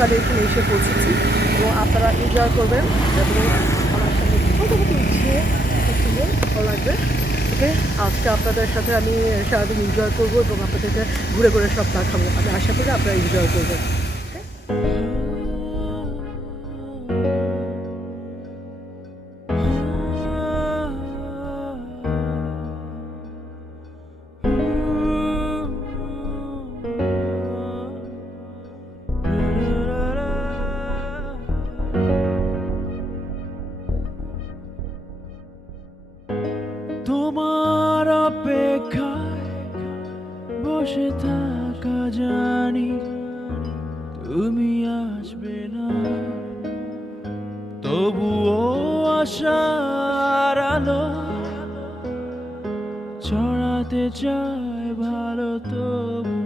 সকালে এখানে এসে পৌঁছেছি এবং আপনারা এনজয় করবেন এবং আমার সাথে মোটামুটি উঠিয়ে ভালো লাগবে। ওকে, আজকে আপনাদের সাথে আমি সারাদিন এনজয় করবো এবং আপনাদেরকে ঘুরে ঘুরে সব দেখাবো। আমি আশা করি আপনারা এনজয় করবেন। তোমার অপেক্ষায় বসে থাকা জানি তুমি আসবে না, তবুও আশার আলো ছড়াতে চায় ভালো, তবু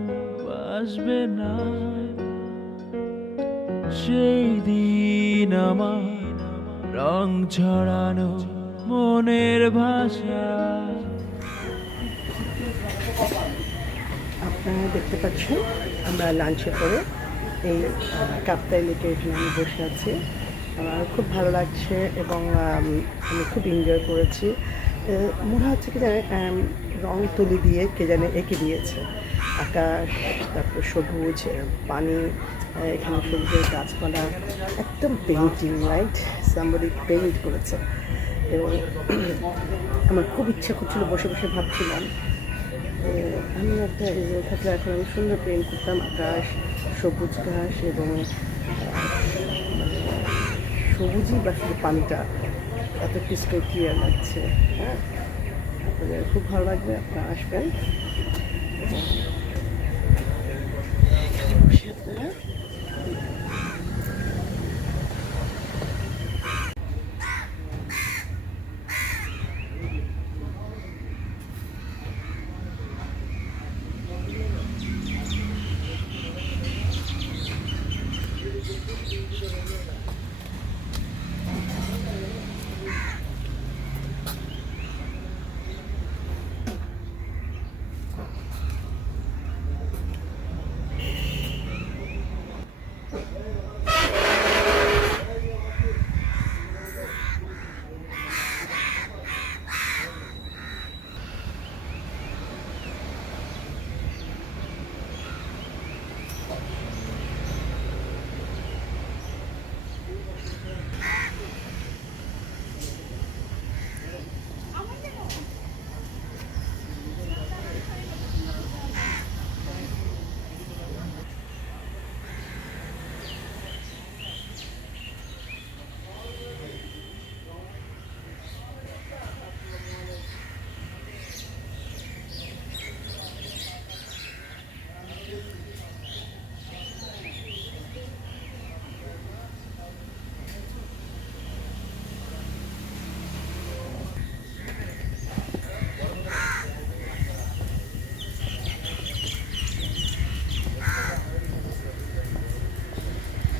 আসবে না। সেই দিন আমার রং ছড়ানো মনের ভাষা। আপনারা দেখতে পাচ্ছেন আমরা লাঞ্চের পরে এই কাপ্তাই লেকে এখানে আমি বসে আছি। আমার খুব ভালো লাগছে এবং আমি খুব এনজয় করেছি। মনে হচ্ছে কি জানে রং তুলি দিয়ে কে জানে এঁকে দিয়েছে আকাশ, তারপর সবুজ পানি, এখানে সবুজের গাছপালা, একদম পেইন্টিং, রাইট, সামবডি পেইন্ট করেছে। এবং আমার খুব ইচ্ছা করছিল, বসে বসে ভাবছিলাম আমি একটা এরিয়া থাকলে এখন আমি সুন্দর পেইন্ট করতাম আকাশ, সবুজ ঘাস এবং মানে সবুজই বা শুধু পানিটা এত ক্রিস্টাল ক্লিয়ার লাগছে। হ্যাঁ, আপনাদের খুব ভালো লাগবে, আপনারা আসবেন। বসে আপনারা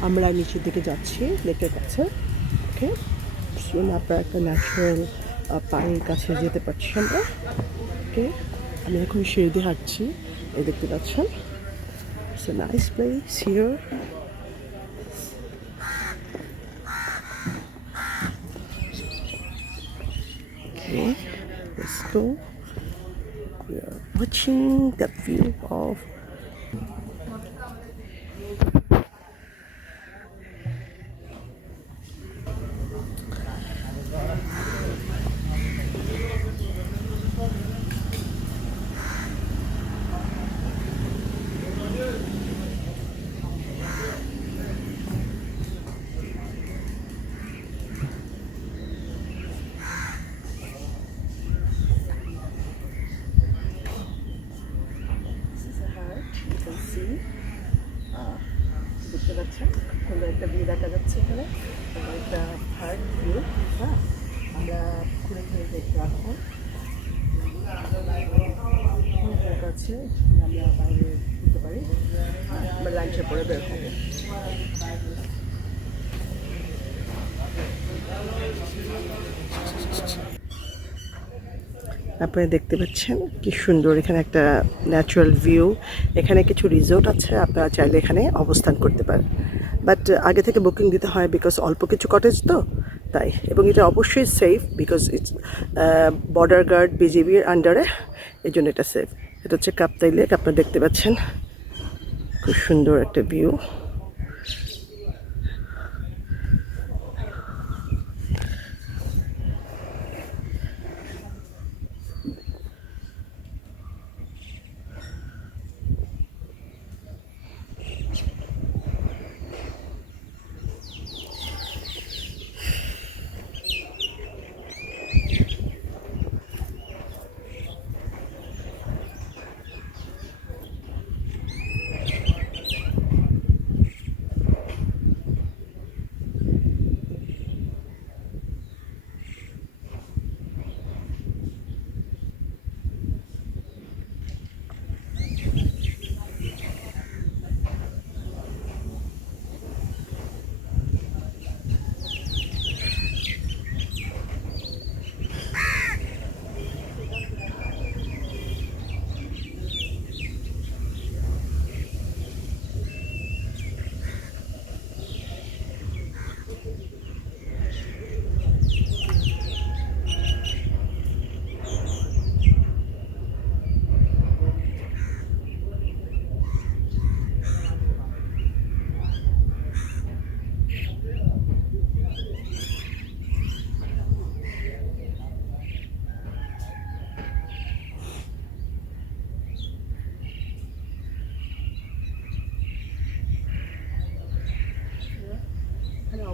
আমরা নিচের দিকে যাচ্ছি লেকের কাছে। ওকে, আপনারা একটা ন্যাচারাল পানির কাছে যেতে পারছি আমরা। ওকে, আমি এখন সিঁড়ি দিয়ে হাঁটছি, এই দেখতে পাচ্ছেন। It's a nice place here. Okay, let's go. We are watching the view of দেখতে পাচ্ছেন সুন্দর একটা ভিউ দেখা যাচ্ছে এখানে, একটা হার্ট ভিউ। হ্যাঁ, আমরা ঘুরে ঘুরে দেখবো এখন কাছে, আমরা বাইরে দিতে পারি। আমরা লাঞ্চের পরে বের হবো। আপনারা দেখতে পাচ্ছেন কি সুন্দর এখানে একটা ন্যাচারাল ভিউ। এখানে কিছু রিসোর্ট আছে, আপনারা চাইলে এখানে অবস্থান করতে পারেন। বাট আগে থেকে বুকিং দিতে হয় বিকজ অল্প কিছু কটেজ তো তাই, এবং এটা অবশ্যই safe because it's border guard বিজিবির আন্ডারে, এই জন্য এটা সেফ। এটা হচ্ছে কাপ্তাই লেক, আপনারা দেখতে পাচ্ছেন খুব সুন্দর একটা ভিউ।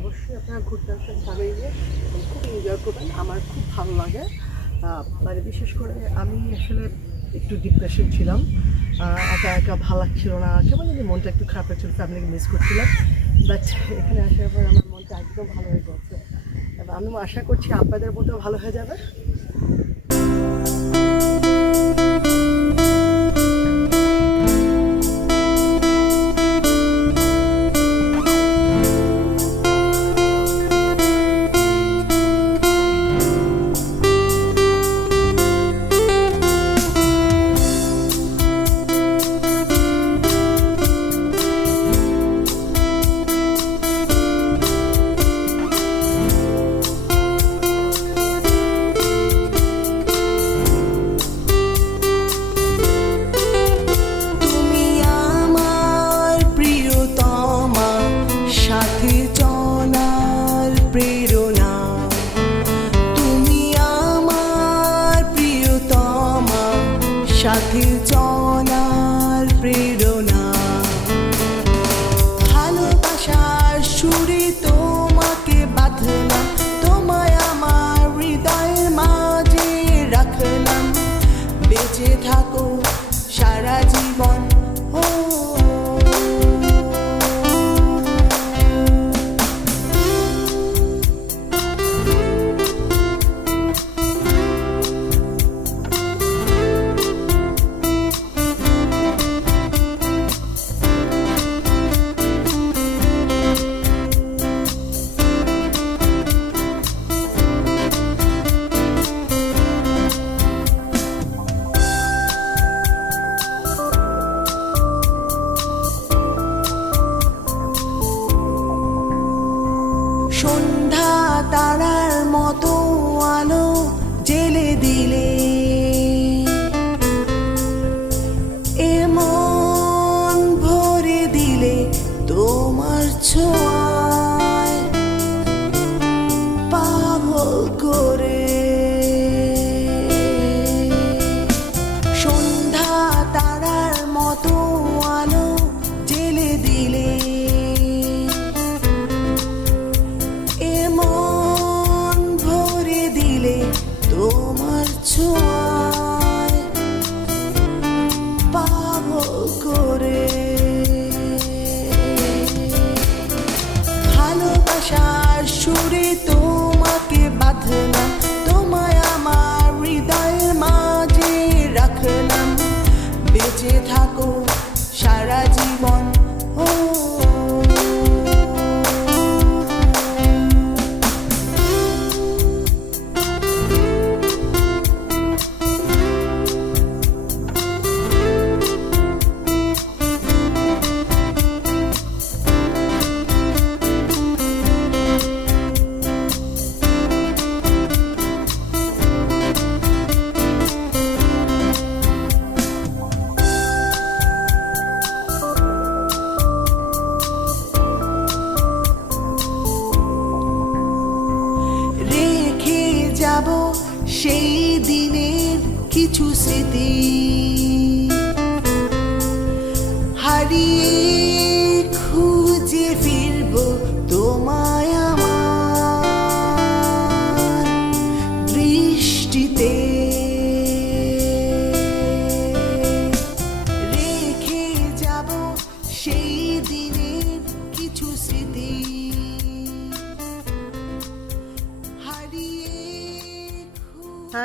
অবশ্যই আপনারা ঘুরতে আসবেন সাগরে, খুব এনজয় করবেন। আমার খুব ভালো লাগে, মানে বিশেষ করে আমি আসলে একটু ডিপ্রেশন ছিলাম, একা একা ভালো লাগছিল না, কেমন যদি মনটা একটু খারাপ লাগছিল, ফ্যামিলিকে মিস করছিলাম। বাট এখানে আসার পর আমার মনটা একদম ভালো হয়ে যাচ্ছে, এবং আমি আশা করছি আপনাদের মধ্যেও ভালো হয়ে যাবে। সাথে চলার প্রেরণা, ভালোবাসার সুরে তোমাকে বাঁধলাম, তোমায় আমার হৃদয়ের মাঝে রাখলাম, বেঁচে থাকো সারা জীবন।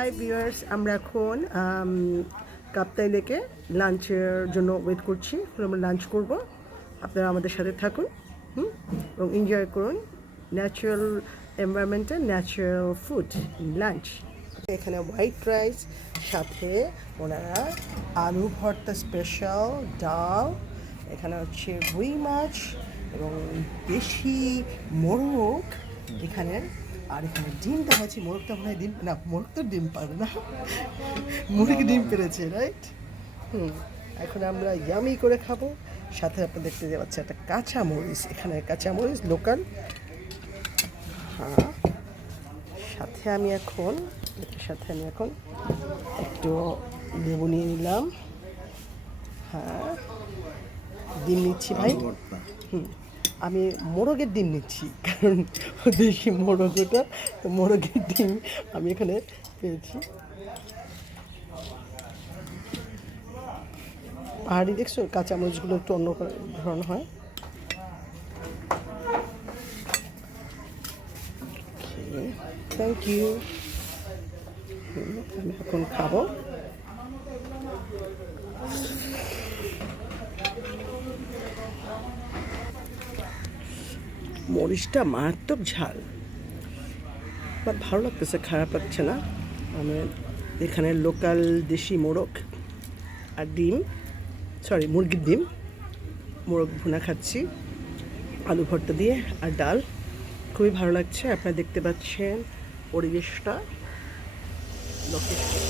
হাই ভিউয়ার্স, আমরা এখন কাপ্তাই লেকে লাঞ্চের জন্য ওয়েট করছি। আমরা লাঞ্চ করব, আপনারা আমাদের সাথে থাকুন এবং এনজয় করুন ন্যাচারাল এনভায়রনমেন্টে ন্যাচারাল ফুড লাঞ্চ। এখানে হোয়াইট রাইস, সাথে ওনারা আলু ভর্তা স্পেশাল, ডাল, এখানে হচ্ছে রুই মাছ এবং দেশি মোরগ এখানে, আর এখানে ডিম দেওয়া হয়েছে। মোরগটা মনে হয় ডিম, না মোরগ তো ডিম পারে না, মুরগি ডিম পেরেছে, রাইট? এখন আমরা ইয়ামি করে খাবো। সাথে আপনি দেখতে পাচ্ছেন একটা কাঁচামরিচ, এখানে কাঁচামরিচ লোকাল। হ্যাঁ, সাথে আমি এখন একটু লেবু নিয়ে নিলাম। হ্যাঁ, ডিম নিচ্ছি ভাই। আমি মোরগের ডিম নিচ্ছি, কারণ দেশি মোরগ ওটা, তো মোরগের ডিম আমি এখানে পেয়েছি। পাহাড়ি দেখছো, কাঁচামরিচগুলো একটু অন্য ধরনের হয়। Thank you. আমি এখন খাবো। মরিচটা মারাত্মক ঝাল, বাট ভালো লাগতেছে, খারাপ লাগছে না। আমি এখানে লোকাল দেশি মোরগ আর ডিম, মুরগির ডিম, মোরগ ভুনা খাচ্ছি আলু ভর্তা দিয়ে আর ডাল। খুবই ভালো লাগছে। আপনারা দেখতে পাচ্ছেন পরিবেশটা, লোকেশন।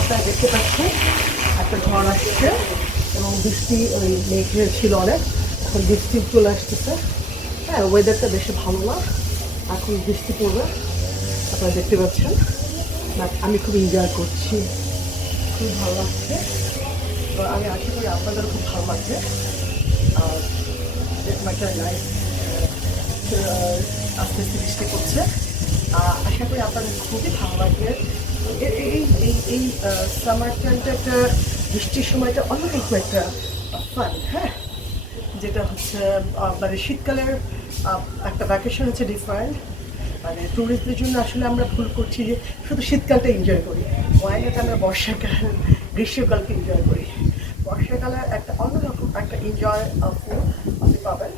আপনারা দেখতে পাচ্ছেন একটা ঝড় আসছে এবং বৃষ্টি, ওই মেঘের ছিল অনেক, এখন বৃষ্টি চলে আসতেছে। হ্যাঁ, ওয়েদারটা বেশি ভালো না, এখন বৃষ্টি পড়বে, আপনারা দেখতে পাচ্ছেন। বাট আমি খুব এনজয় করছি, খুব ভালো লাগছে। তো আমি আশা করি আপনাদেরও খুব ভালো লাগছে। আর একটা নাইস আস্তে আস্তে বৃষ্টি করছে, আশা করি আপনাদের খুবই ভালো লাগবে। এই সামার টাইমটা, একটা বৃষ্টির সময়টা অন্যরকম একটা ফান। হ্যাঁ, যেটা হচ্ছে মানে শীতকালের একটা ভ্যাকেশন হচ্ছে ডিফারেন্ট। মানে ট্যুরিস্টদের জন্য আসলে আমরা ভুল করছি যে শুধু শীতকালটা এনজয় করি, ওয়াইনাতে আমরা বর্ষাকাল, গ্রীষ্মকালকে এনজয় করি। বর্ষাকালে একটা অন্যরকম একটা এনজয় আপনি পাবেন।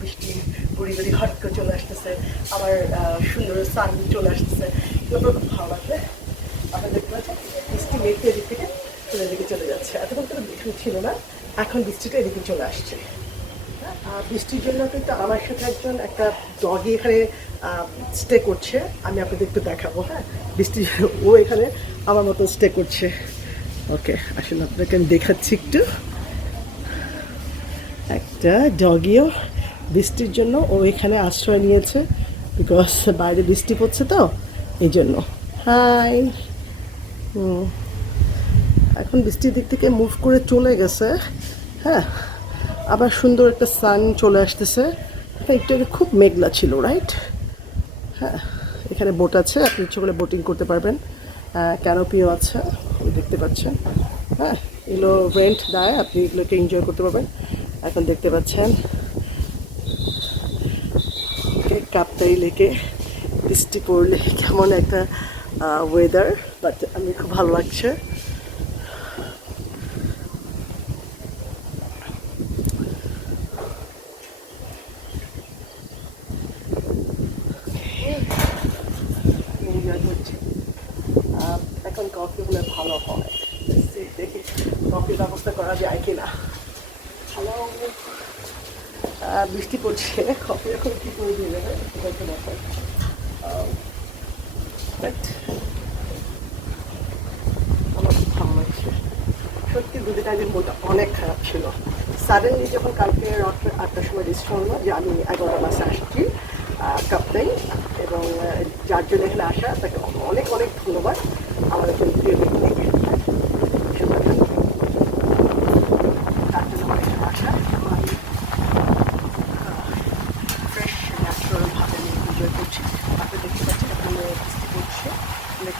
বৃষ্টি গুড়ি গুড়ি হট করে চলে আসতেছে, আবার সুন্দর সান চলে আসতেছে, এগুলো খুব ভালো লাগবে। আপনারা দেখতে পাচ্ছেন বৃষ্টি মেঘটা এদিক থেকে এদিকে চলে যাচ্ছে। এতক্ষণ কিন্তু বৃষ্টি ছিল না, এখন বৃষ্টিটা এদিকে চলে আসছে। আর বৃষ্টির জন্য কিন্তু আমার সাথে একটা ডগি এখানে স্টে করছে, আমি আপনাদের একটু দেখাবো। হ্যাঁ, বৃষ্টির ও এখানে আমার মতো স্টে করছে। ওকে, আসলে আপনাকে আমি দেখাচ্ছি একটু। একটা ডগিও বৃষ্টির জন্য ও এখানে আশ্রয় নিয়েছে, বিকজ বাইরে বৃষ্টি পড়ছে তো এই জন্য। হাই, এখন বৃষ্টির দিক থেকে মুভ করে চলে গেছে। হ্যাঁ, আবার সুন্দর একটা সান চলে আসতেছে। একটু খুব মেঘলা ছিল, রাইট? হ্যাঁ, এখানে বোট আছে, আপনি ইচ্ছে করে বোটিং করতে পারবেন। ক্যানোপিও আছে, দেখতে পাচ্ছেন। হ্যাঁ, এগুলো রেন্ট দেয়, আপনি এগুলোকে এনজয় করতে পারবেন। এখন দেখতে পাচ্ছেন কাপ্তাই লেকে বৃষ্টি পড়লে কেমন একটা ওয়েদার, বাট আমি খুব ভালো লাগছে। এনজয় করছি। এখন কফি হলে ভালো হয়, দেখি কফির ব্যবস্থা করা যায় কিনা। ভালো, বৃষ্টি পড়ছে, কফি এখন কী করে দিয়ে যাবে এটা একটা ব্যাপার। আমার খুব ভালো লাগছে সত্যি। দুদিন আগে মনটা অনেক খারাপ ছিল। সাডেনলি যখন কালকে রাত্রে 8টার সময় ডিসিশন হলো যে আমি 11 মাসে আসছি কাপ্তাই, এবং যার জন্য এখানে আসা তাকে অনেক অনেক ধন্যবাদ। আমার একজন প্রিয় ব্যক্তি, তার জন্য আমার এখানে আসা।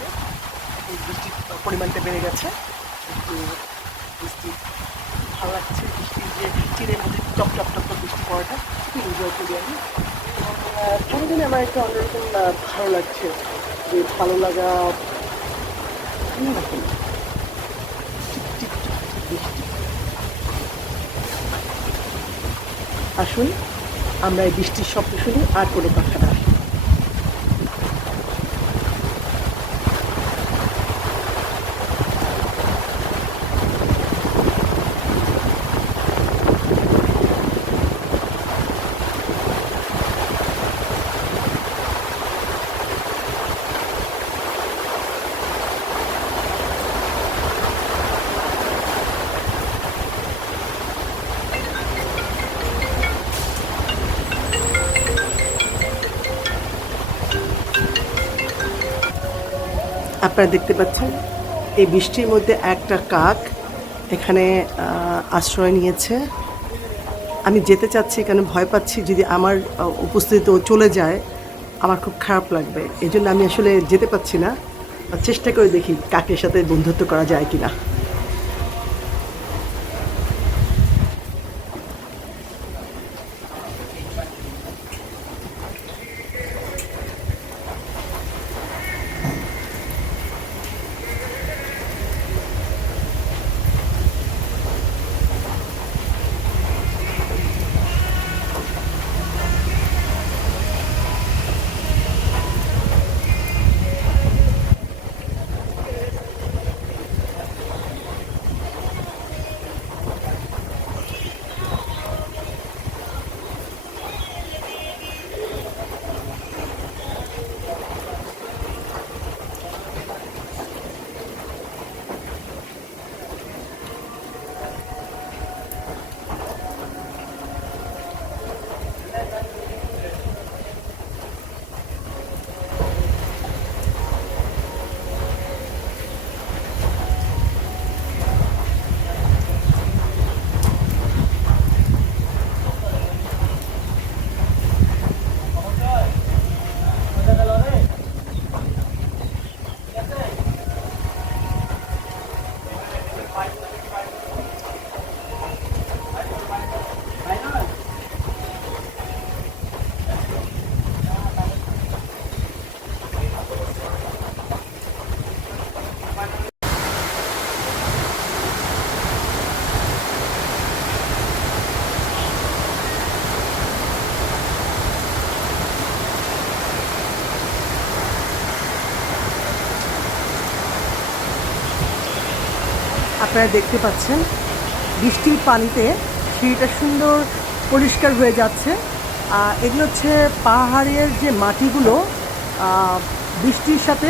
থেকে এই বৃষ্টির পরিমাণটা বেড়ে গেছে। একটু বৃষ্টি ভালো লাগছে, বৃষ্টির যে চিনের মধ্যে টপ টপ টপ টপ বৃষ্টি পড়াটা খুব এনজয় করি আমি। এবং কোনোদিন আমার একটা অন্যরকম ভালো লাগছে, যে ভালো লাগা অন্যরকম টিপ টিপ টিপ বৃষ্টি। আসুন আমরা এই বৃষ্টির শব্দ শুনি, আর কোনো কথা না। আপনারা দেখতে পাচ্ছেন এই বৃষ্টির মধ্যে একটা কাক এখানে আশ্রয় নিয়েছে। আমি যেতে চাচ্ছি, কারণ ভয় পাচ্ছি যদি আমার উপস্থিতিতে ও চলে যায় আমার খুব খারাপ লাগবে। এই জন্য আমি আসলে যেতে পারছি না, চেষ্টা করে দেখি কাকের সাথে বন্ধুত্ব করা যায় কিনা। আপনারা দেখতে পাচ্ছেন বৃষ্টির পানিতে সিঁড়িটা সুন্দর পরিষ্কার হয়ে যাচ্ছে। এগুলো হচ্ছে পাহাড়ের যে মাটিগুলো বৃষ্টির সাথে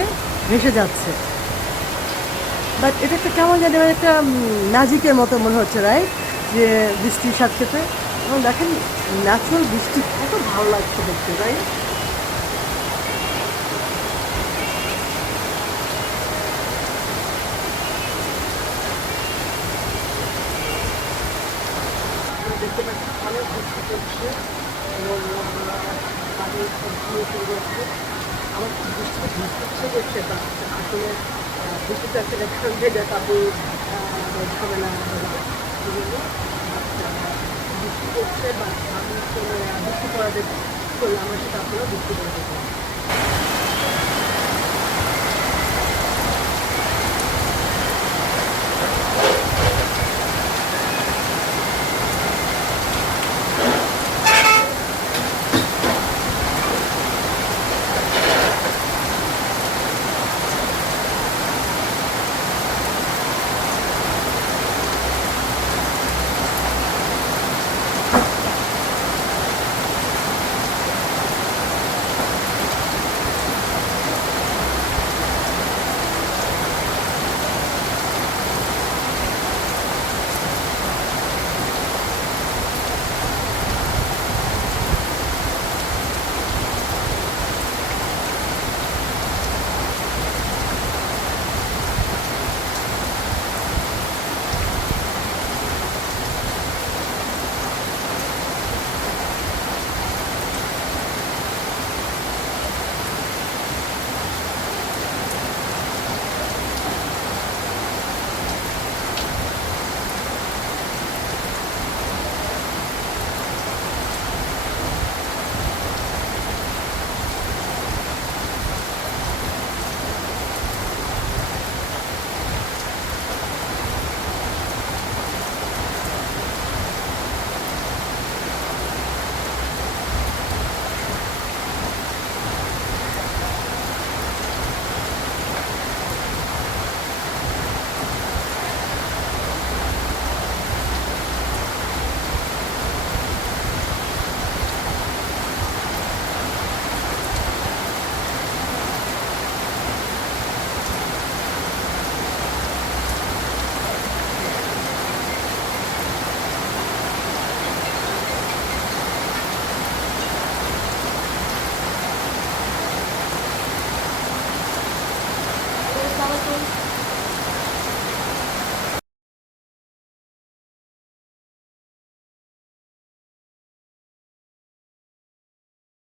ভেসে যাচ্ছে। বাট এটা একটা কেমন জানি একটা ম্যাজিকের মতো মনে হচ্ছে, রাইট? যে বৃষ্টির সাথে এবং দেখেন ন্যাচারাল বৃষ্টি কত ভালো লাগছে দেখতে, রাইট? দেখতে পাচ্ছি অনেক বৃষ্টি পড়ছে এবং পানি দিয়ে শুরু করছে। আমার বৃষ্টিতে ভিজতে ইচ্ছে করছে, বা আসলে বৃষ্টিতে একটা কারণ ভেজা কাপড় ঝামেলা হবে এই জন্য বৃষ্টি করছে, বা আমি বৃষ্টি পড়া দেখি করলে আমার সাথে আপনারা বৃষ্টি করে দেবো।